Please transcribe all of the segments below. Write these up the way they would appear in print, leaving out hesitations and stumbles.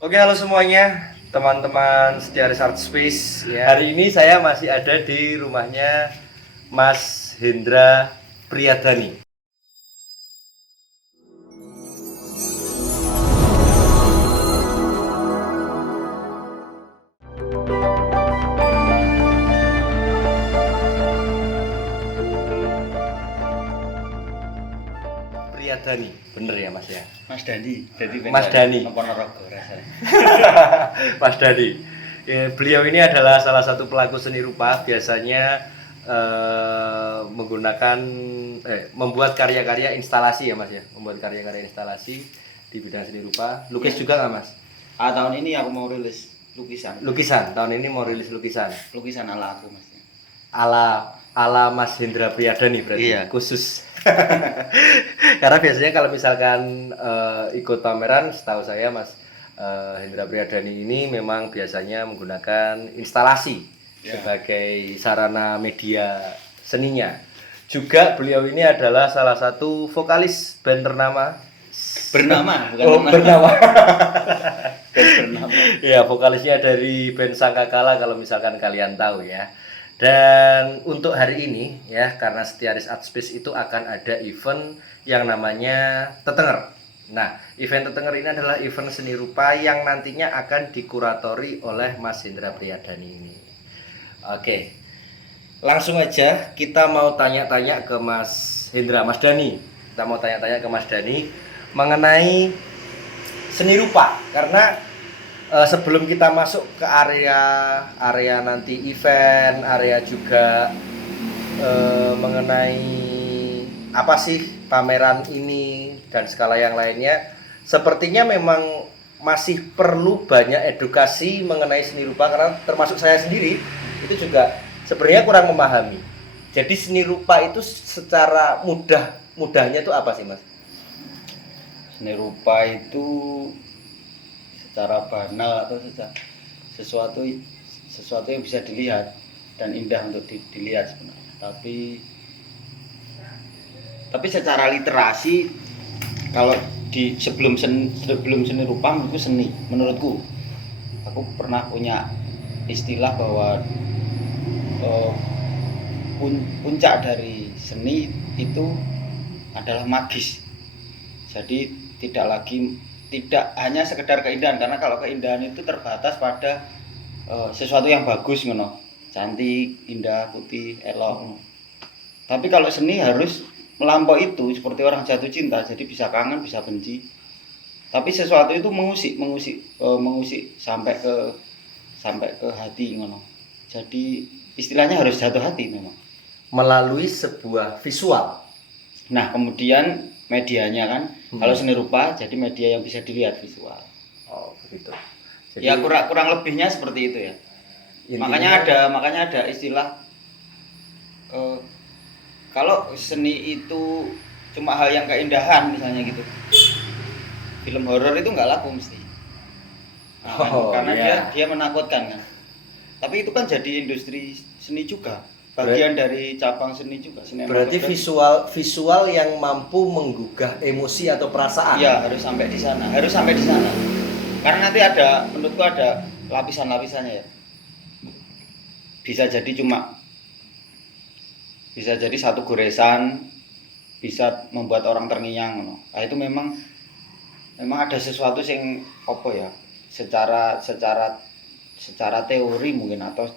Oke, halo semuanya, teman-teman Setiaris Art Space. Ya, hari ini saya masih ada di rumahnya Mas Hendra Priyadani. Priyadani, bener ya Mas ya? Mas Dani, Mas Dani. Ponorogo rasanya. Mas Dani. Ya, beliau ini adalah salah satu pelaku seni rupa, biasanya menggunakan membuat karya-karya instalasi ya Mas ya, membuat karya-karya instalasi di bidang seni rupa. Lukis juga nggak Mas? Tahun ini aku mau rilis lukisan. Lukisan, tahun ini mau rilis lukisan. Lukisan ala aku Mas. Ala Mas Hendra Priyadani berarti. Iya. Khusus. Karena biasanya kalau misalkan ikut pameran, setahu saya Mas Hendra Priyadani ini memang biasanya menggunakan instalasi sebagai sarana media seninya. Juga beliau ini adalah salah satu vokalis band ternama. Bernama, bukan bernama. bernama. Ya, vokalisnya dari band Sangkakala kalau misalkan kalian tahu ya. Dan untuk hari ini ya, karena Setiaris Art Space itu akan ada event yang namanya Tetenger. Nah, event Tetenger ini adalah event seni rupa yang nantinya akan dikuratori oleh Mas Hendra Priyadani ini. Oke, langsung aja kita mau tanya-tanya ke Mas Hendra, Mas Dani. Kita mau tanya-tanya ke Mas Dani mengenai seni rupa, karena sebelum kita masuk ke area nanti event, area juga mengenai apa sih pameran ini dan skala yang lainnya, sepertinya memang masih perlu banyak edukasi mengenai seni rupa, karena termasuk saya sendiri itu juga sebenarnya kurang memahami. Jadi seni rupa itu secara mudahnya itu apa sih Mas? Seni rupa itu secara banal atau sesuatu yang bisa dilihat dan indah untuk dilihat sebenarnya. Tapi secara literasi, kalau sebelum seni rupa menurutku aku pernah punya istilah bahwa puncak dari seni itu adalah magis. Jadi tidak hanya sekedar keindahan, karena kalau keindahan itu terbatas pada sesuatu yang bagus, cantik, indah, putih, elok. Tapi kalau seni harus melampaui itu, seperti orang jatuh cinta, jadi bisa kangen, bisa benci. Tapi sesuatu itu mengusik sampai ke hati, Jadi istilahnya harus jatuh hati memang. Melalui sebuah visual. Nah, kemudian medianya kan, kalau seni rupa jadi media yang bisa dilihat, visual. Oh, begitu. Jadi, ya kurang lebihnya seperti itu ya. Intinya, makanya ada istilah kalau seni itu cuma hal yang keindahan misalnya gitu, film horor itu nggak laku mesti. Karena dia menakutkan kan. Tapi itu kan jadi industri seni juga. Bagian dari cabang seni juga. Berarti visual yang mampu menggugah emosi atau perasaan. Iya, harus sampai di sana. Karena nanti menurutku ada lapisan-lapisannya ya. Bisa jadi satu goresan, bisa membuat orang terngiang. Nah, itu memang ada sesuatu yang apa ya? Secara teori mungkin, atau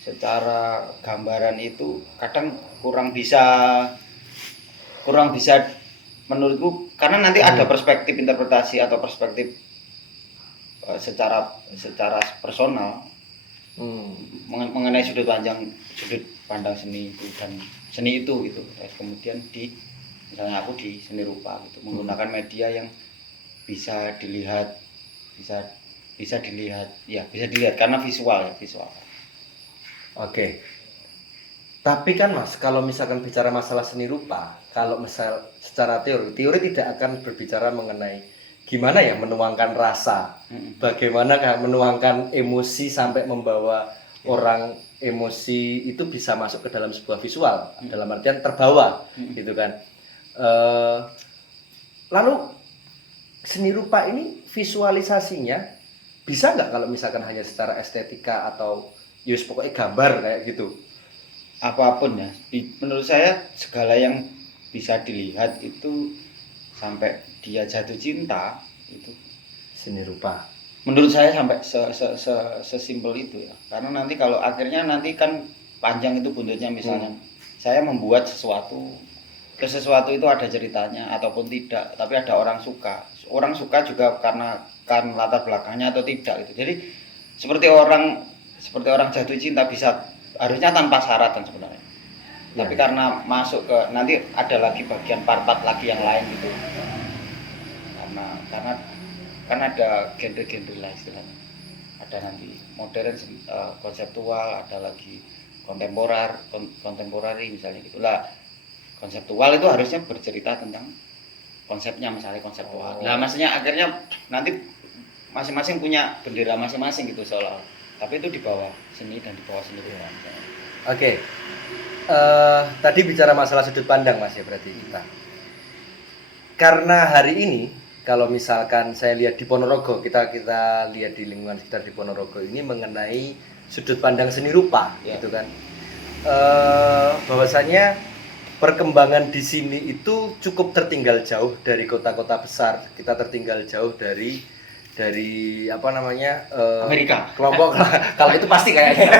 secara gambaran itu kadang kurang bisa menurutku, karena nanti ada perspektif interpretasi atau perspektif secara personal mengenai sudut pandang seni itu dan seni itu gitu. Kemudian misalnya aku di seni rupa gitu, menggunakan media yang bisa dilihat karena visual. Oke. Tapi kan Mas, kalau misalkan bicara masalah seni rupa, kalau misal secara teori tidak akan berbicara mengenai gimana ya menuangkan rasa, bagaimana menuangkan emosi sampai membawa orang emosi itu bisa masuk ke dalam sebuah visual, dalam artian terbawa, gitu kan. Lalu seni rupa ini visualisasinya bisa nggak kalau misalkan hanya secara estetika atau yus pokoknya gambar kayak gitu? Apapun ya, menurut saya segala yang bisa dilihat itu sampai dia jatuh cinta itu Seni rupa. menurut saya sampai sesimpel itu ya, karena nanti kalau akhirnya nanti kan panjang itu buntutnya. Misalnya saya membuat sesuatu, terus sesuatu itu ada ceritanya ataupun tidak, tapi ada orang suka juga karena kan latar belakangnya atau tidak itu. Jadi seperti orang jatuh cinta bisa harusnya tanpa syarat kan sebenarnya, tapi karena masuk ke nanti ada lagi bagian part-part lagi yang lain gitu, karena kan ada genre-genre lah istilahnya, ada nanti modern, konseptual, ada lagi kontemporari misalnya gitulah. Konseptual itu harusnya bercerita tentang konsepnya, misalnya konseptual. Nah maksudnya akhirnya nanti masing-masing punya bendera masing-masing gitu seolah, tapi itu di bawah seni dan di bawah seni rupa. Oke. Tadi bicara masalah sudut pandang Mas ya, berarti kita. Karena hari ini kalau misalkan saya lihat di Ponorogo, kita lihat di lingkungan sekitar di Ponorogo ini mengenai sudut pandang seni rupa, gitu kan. Bahwasanya perkembangan di sini itu cukup tertinggal jauh dari kota-kota besar. Kita tertinggal jauh dari apa namanya, Amerika, kelompok kalau itu pasti kayaknya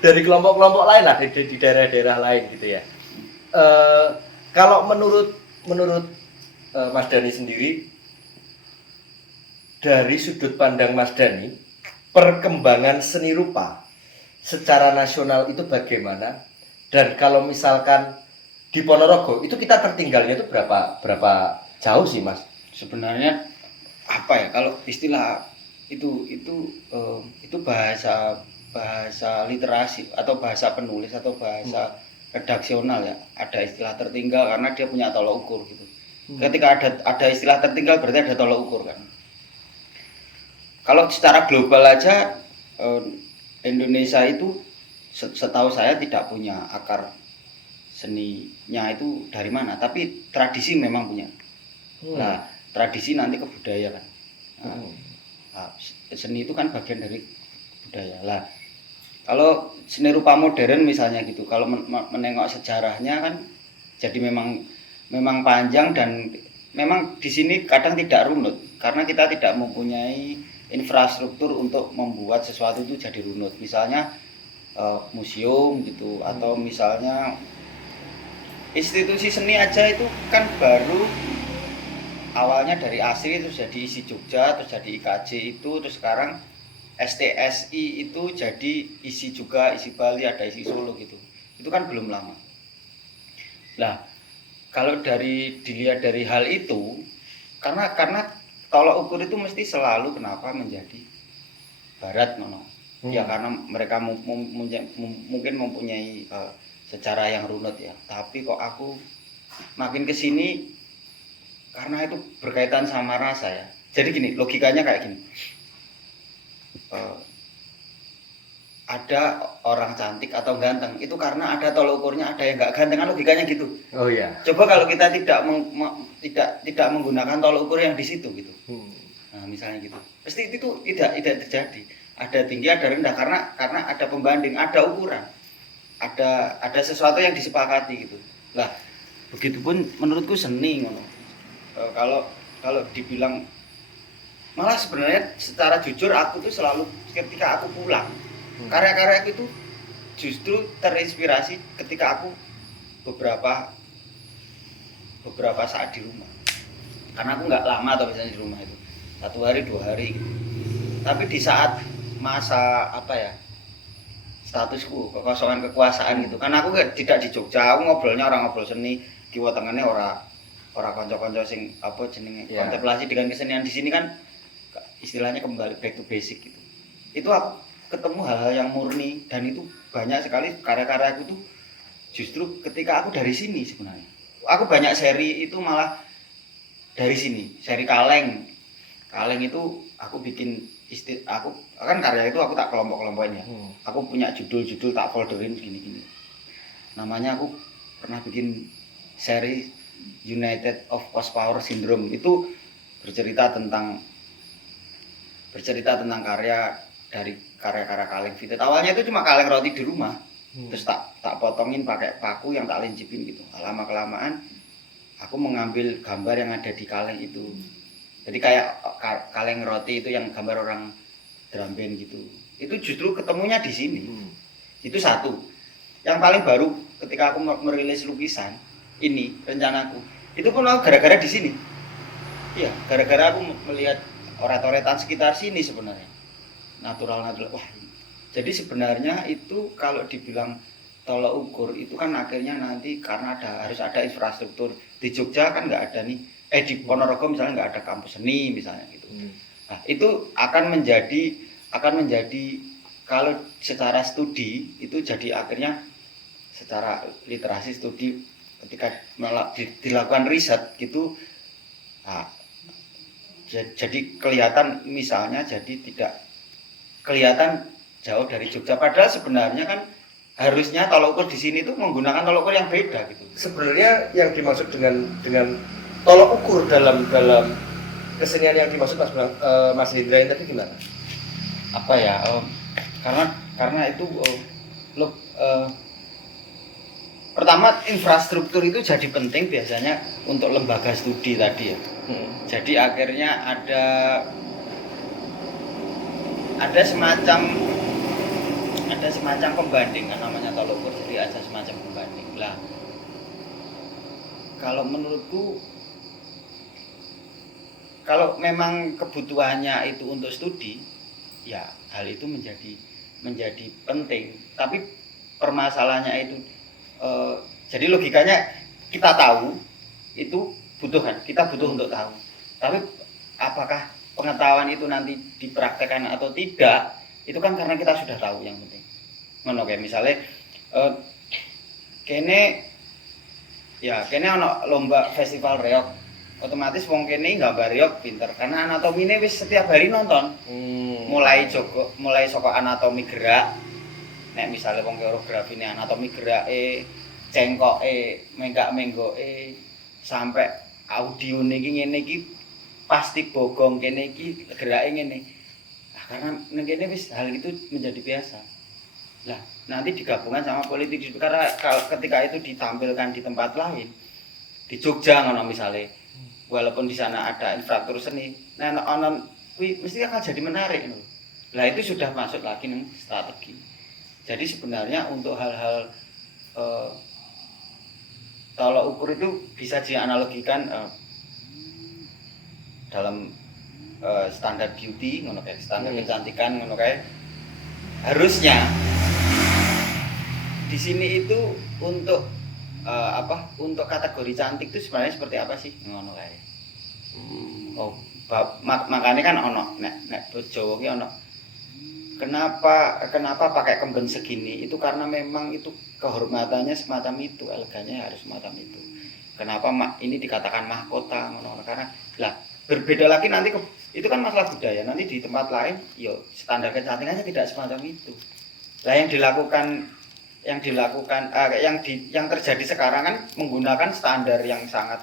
dari kelompok-kelompok lain lah di daerah-daerah lain gitu ya. Kalau menurut Mas Dhani sendiri, dari sudut pandang Mas Dhani, perkembangan seni rupa secara nasional itu bagaimana? Dan kalau misalkan di Ponorogo itu kita tertinggalnya itu berapa jauh sih Mas? Sebenarnya apa ya, kalau istilah itu bahasa literasi atau bahasa penulis atau bahasa redaksional ya, ada istilah tertinggal karena dia punya tolak ukur gitu. Ketika ada istilah tertinggal berarti ada tolak ukur kan. Kalau secara global aja, Indonesia itu setahu saya tidak punya akar seninya itu dari mana, tapi tradisi memang punya. Nah, tradisi nanti ke budaya kan. Nah, seni itu kan bagian dari budaya lah. Kalau seni rupa modern misalnya gitu, kalau menengok sejarahnya kan, jadi memang panjang dan memang di sini kadang tidak runut karena kita tidak mempunyai infrastruktur untuk membuat sesuatu itu jadi runut. Misalnya museum gitu, atau misalnya institusi seni aja itu kan baru awalnya dari ASRI terus jadi ISI Jogja, terus jadi IKJ itu, terus sekarang STSI itu jadi ISI juga, ISI Bali, ada ISI Solo gitu. Itu kan belum lama. Nah, kalau dilihat dari hal itu, karena tolak ukur itu mesti selalu kenapa menjadi barat nono. Ya karena mereka mungkin mempunyai sejarah yang runut ya. Tapi kok aku makin kesini karena itu berkaitan sama rasa ya. Jadi gini, logikanya kayak gini. Ada orang cantik atau ganteng itu karena ada tolak ukurnya, ada yang nggak ganteng kan, logikanya gitu. Oh iya. Coba kalau kita tidak menggunakan tolak ukur yang di situ gitu. Nah, misalnya gitu. Pasti itu tidak terjadi. Ada tinggi, ada rendah karena ada pembanding, ada ukuran. Ada sesuatu yang disepakati gitu. Lah, begitupun menurutku seni ngono. Kalau dibilang, malah sebenarnya secara jujur aku tuh selalu ketika aku pulang, karya-karya itu justru terinspirasi ketika aku beberapa saat di rumah, karena aku nggak lama atau misalnya di rumah itu 1 hari 2 hari gitu. Tapi di saat masa apa ya, statusku kekosongan kekuasaan gitu, karena aku tidak di Jogja, aku ngobrolnya orang ngobrol seni, kiwa tengahnya orang konco-konco sing apa jenenge kontemplasi dengan kesenian. Di sini kan istilahnya kembali back to basic gitu. Itu aku ketemu hal-hal yang murni, dan itu banyak sekali karya-karya aku tuh justru ketika aku dari sini. Sebenarnya aku banyak seri itu malah dari sini. Seri kaleng itu aku bikin aku kan karya itu aku tak kelompok-kelompokin ya. Aku punya judul-judul tak folderin gini-gini. Namanya aku pernah bikin seri United of Power Syndrome. Itu bercerita tentang karya dari karya-karya kaleng vintage. Awalnya itu cuma kaleng roti di rumah, terus tak potongin pakai paku yang tak lincipin gitu. Lama kelamaan aku mengambil gambar yang ada di kaleng itu. Jadi kayak kaleng roti itu yang gambar orang drum band gitu. Itu justru ketemunya di sini. Itu satu. Yang paling baru ketika aku merilis lukisan ini rencanaku, itu pun gara-gara di sini. Iya, gara-gara aku melihat oret-oretan sekitar sini sebenarnya. Natural. Wah, jadi sebenarnya itu kalau dibilang tolok ukur itu kan akhirnya nanti karena harus ada infrastruktur. Di Jogja kan nggak ada nih, di Ponorogo misalnya nggak ada kampus seni misalnya gitu. Nah, itu akan menjadi kalau secara studi itu jadi akhirnya secara literasi studi ketika dilakukan riset gitu, nah, jadi kelihatan misalnya jadi tidak kelihatan jauh dari Jogja, padahal sebenarnya kan harusnya tolok ukur di sini tuh menggunakan tolok ukur yang beda gitu. Sebenarnya yang dimaksud dengan tolok ukur dalam kesenian yang dimaksud Mas Hendra tadi gimana? Apa ya? Karena itu pertama infrastruktur itu jadi penting biasanya untuk lembaga studi tadi ya. Jadi akhirnya ada semacam pembanding kan namanya tolok ukur, jadi ada semacam pembanding lah. Kalau menurutku kalau memang kebutuhannya itu untuk studi, ya hal itu menjadi penting. Tapi permasalahannya itu jadi logikanya kita tahu itu kita butuh untuk tahu. Tapi apakah pengetahuan itu nanti dipraktekkan atau tidak, itu kan karena kita sudah tahu yang penting. Ngono kayak misalnya kene ana lomba festival reog, otomatis wong kene gambar reog pinter karena anatomine wis setiap hari nonton. Mulai saka anatomi gerak. Nek misalnya wong koreografine anatomi gerake, cengkoke, menggak-menggoke sampai audio niki ngene iki pasti bogong kene iki gerake ngene. Nah, karena ning kene wis hal itu menjadi biasa. Lah, nanti digabungkan sama politik karena ketika itu ditampilkan di tempat lain. Di Jogja ngono misalnya. Walaupun di sana ada infrastruktur seni, nah ono kuwi mesti akan jadi menarik lho. Lah itu sudah masuk lagi ning strategi. Jadi sebenarnya untuk hal-hal tolok ukur itu bisa dianalogikan dalam standar beauty ngono kayak standar kecantikan ngono kayak harusnya di sini itu untuk untuk kategori cantik itu sebenarnya seperti apa sih ngono kayak makanya kan ono nek Jawa ki ono kenapa pakai kemben segini itu karena memang itu kehormatannya semacam itu, elegannya harus semacam itu. Kenapa ini dikatakan mahkota ngono karena lah berbeda lagi nanti itu kan masalah budaya, nanti di tempat lain yo standar kecantikannya tidak semacam itu. Lah yang terjadi sekarang kan menggunakan standar yang sangat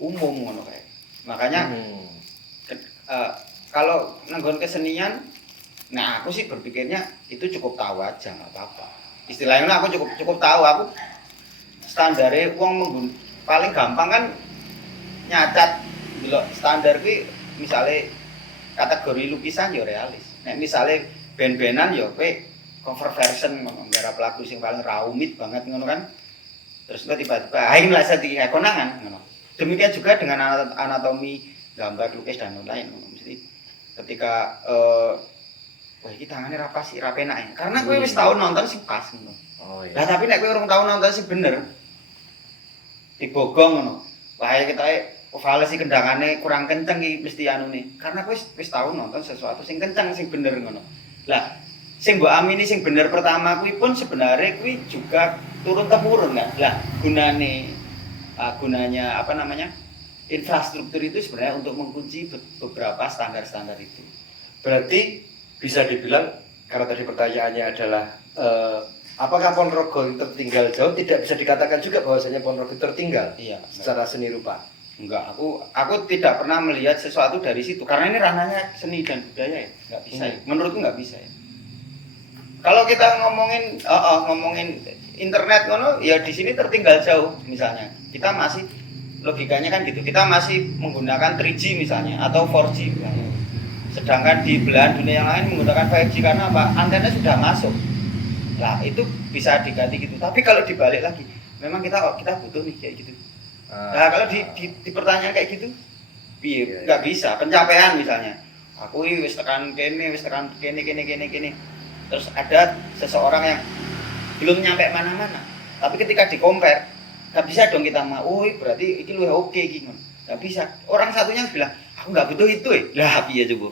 umum ngono kayak. Makanya kalau nanggon kesenian, nah aku sih berpikirnya itu cukup tahu aja nggak apa-apa. Istilahnya aku cukup tahu, aku standarnya uang paling gampang kan nyacat delok standar ki misalnya kategori lukisan ya realis. Nek misalnya band-bandan ya kowe cover version nggarap lagu sing paling rumit banget ngono kan. Terus tiba-tiba aing lah sedih konangan ngono. Demikian juga dengan anatomi gambar lukis dan lain-lain mesti ketika wah iki tangane ra pas ra penak karena kowe wis tau nonton sing pas ngono. Oh iya. Lah tapi nek kowe urung tau nonton sing bener dibogong ngono. Wah ketoke valesi kendangane kurang kenceng iki mesti anune. Karena kowe wis tau nonton sesuatu sing kenceng sing bener ngono. Lah sing mbok amini sing bener pertama kuwi pun sebenarnya kuwi juga turun temurun kan. Lah gunanya apa namanya? Infrastruktur itu sebenarnya untuk mengunci beberapa standar-standar itu. Berarti bisa dibilang karena tadi pertanyaannya adalah apakah Ponorogo tertinggal jauh, tidak bisa dikatakan juga bahwasanya Ponorogo tertinggal secara seni rupa. Enggak, aku tidak pernah melihat sesuatu dari situ karena ini ranahnya seni dan budaya ya, nggak bisa ya. Menurutku nggak bisa ya. Kalau kita ngomongin internet ngono, ya di sini tertinggal jauh misalnya. Kita masih logikanya kan gitu. Kita masih menggunakan 3G misalnya atau 4G misalnya. Sedangkan di belahan dunia yang lain menggunakan 5G karena apa? Antena sudah masuk. Lah itu bisa diganti gitu. Tapi kalau dibalik lagi, memang kita butuh nih kayak gitu. Nah kalau di pertanyaan kayak gitu, piye? Nggak bisa. Pencapaian misalnya, aku wis tekan kene, kene. Terus ada seseorang yang belum nyampe mana-mana. Tapi ketika di-compare, nggak bisa dong kita mau, oh berarti ini lu oke gitu. Nggak bisa. Orang satunya bilang, aku nggak butuh itu ya. Lah piye coba?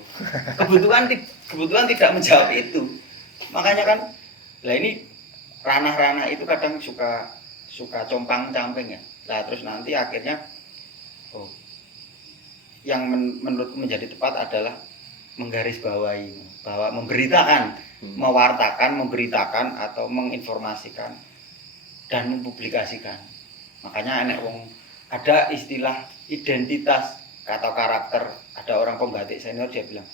Kebutuhan tidak menjawab itu. Makanya kan, lah ini ranah-ranah itu kadang suka compang-camping ya. Nah terus nanti akhirnya yang menurutku menjadi tepat adalah menggarisbawahi bahwa memberitakan, memberitakan atau menginformasikan dan mempublikasikan. Makanya ada istilah identitas atau karakter. Ada orang pembatik senior dia bilang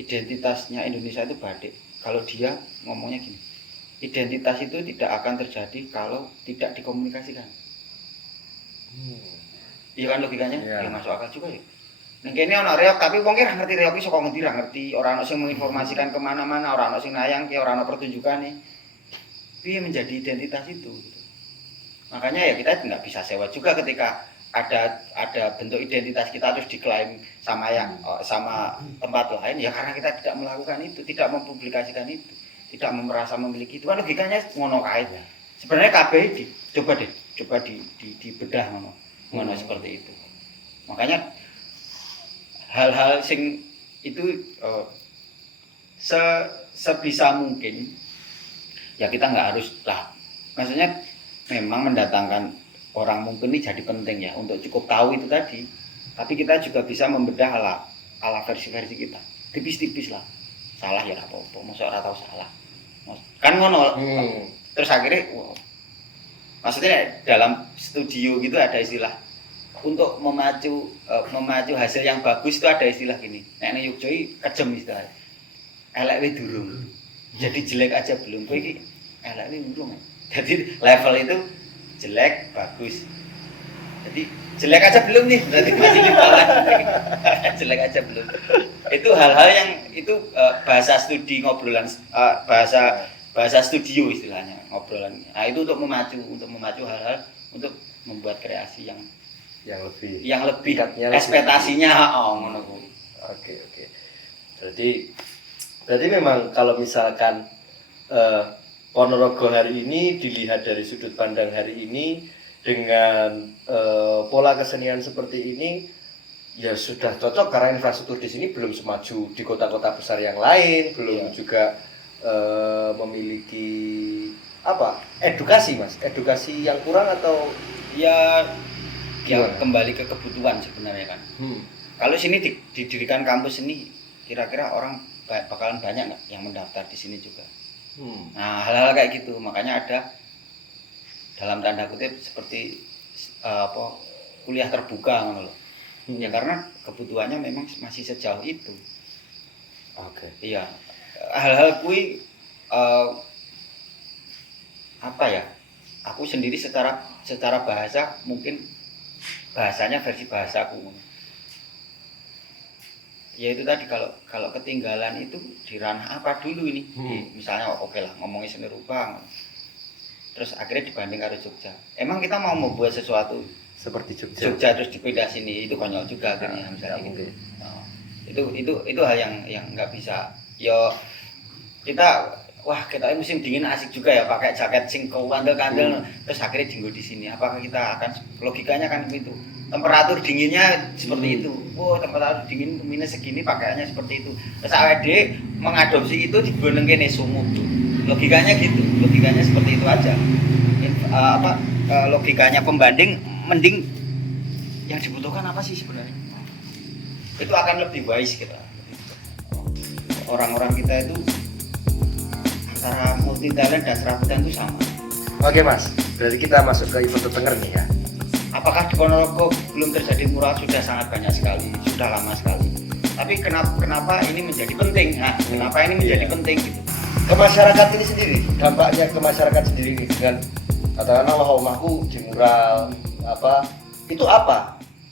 identitasnya Indonesia itu batik. Kalau dia ngomongnya gini, identitas itu tidak akan terjadi kalau tidak dikomunikasikan. Iya kan logikanya? Ya masuk akal juga ya. Nah kene ana reok tapi wong ki ra ngerti reok iki saka ngendi ra ngerti, ora ana sing menginformasikan kemana mana, ora ana sing nayang ki, ora ana pertunjukane. Piye menjadi identitas itu gitu. Makanya ya kita nggak bisa sewa juga ketika ada bentuk identitas kita terus diklaim sama tempat lain ya karena kita tidak melakukan itu, tidak mempublikasikan itu, tidak merasa memiliki itu. Kan logikanya ngono kae. Sebenarnya kabeh coba dibedah ngono seperti itu. Makanya hal-hal sing itu sebisa mungkin ya kita nggak harus lah. Maksudnya memang mendatangkan orang mungkin ini jadi penting ya untuk cukup tahu itu tadi. Tapi kita juga bisa membedah ala versi-versi kita. Tipis-tipis lah. Salah ya apa-apa, masa ora tahu salah. Kan ngono. Terus akhirnya maksudnya dalam studio gitu ada istilah untuk memacu hasil yang bagus itu ada istilah gini. Nek nang Yogya kejem istilah. Elek we durung. Jadi jelek aja belum. Kowe iki elek we durung. Jadi level itu jelek, bagus. Jadi jelek aja belum nih, berarti masih di bawah. Jelek aja belum. Itu hal-hal yang itu bahasa studi ngobrolan, bahasa studio istilahnya ngobrolan. Nah itu untuk memacu hal-hal untuk membuat kreasi yang lebih ekspektasinya ngono. Oke. Berarti memang kalau misalkan Ponorogo hari ini dilihat dari sudut pandang hari ini dengan pola kesenian seperti ini ya sudah cocok karena infrastruktur di sini belum semaju di kota-kota besar yang lain, belum juga memiliki edukasi yang kurang atau ya kembali ke kebutuhan sebenarnya kan. Kalau sini didirikan kampus ini kira-kira orang bakalan banyak nggak yang mendaftar di sini juga. Nah hal-hal kayak gitu makanya ada dalam tanda kutip seperti kuliah terbuka ngono loh. Ya karena kebutuhannya memang masih sejauh itu. Oke. Iya. Hal-hal kui aku sendiri secara bahasa mungkin bahasanya versi bahasaku. Ya itu tadi kalau ketinggalan itu di ranah apa dulu ini misalnya oke lah ngomongin seni rupa terus akhirnya dibanding karo Jogja emang kita mau membuat sesuatu seperti Jogja terus dipindah sini itu konyol juga akhirnya misalnya gitu. Itu hal yang nggak bisa ya kita musim dingin asik juga ya pakai jaket sing kandel terus akhirnya dinggo di sini apakah kita akan logikanya kan itu temperatur dinginnya seperti itu. Temperatur dingin minus segini pakaiannya seperti itu. Terus AWD mengadopsi itu digoneng kene sumuk tuh. Logikanya gitu. Logikanya seperti itu aja. Logikanya pembanding mending yang dibutuhkan apa sih sebenarnya? Itu akan lebih wise kita. Orang-orang kita itu antara multi talent dan serabutan itu sama. Oke Mas, berarti kita masuk ke event Tetenger nih ya. Apa apakah di Ponorogo belum terjadi mural? Sudah sangat banyak sekali, sudah lama sekali. Tapi kenapa ini menjadi penting? Nah, kenapa ini menjadi penting gitu? Ke masyarakat ini sendiri, dampaknya ke masyarakat sendiri ini dengan katakanlah omahku di mural apa itu apa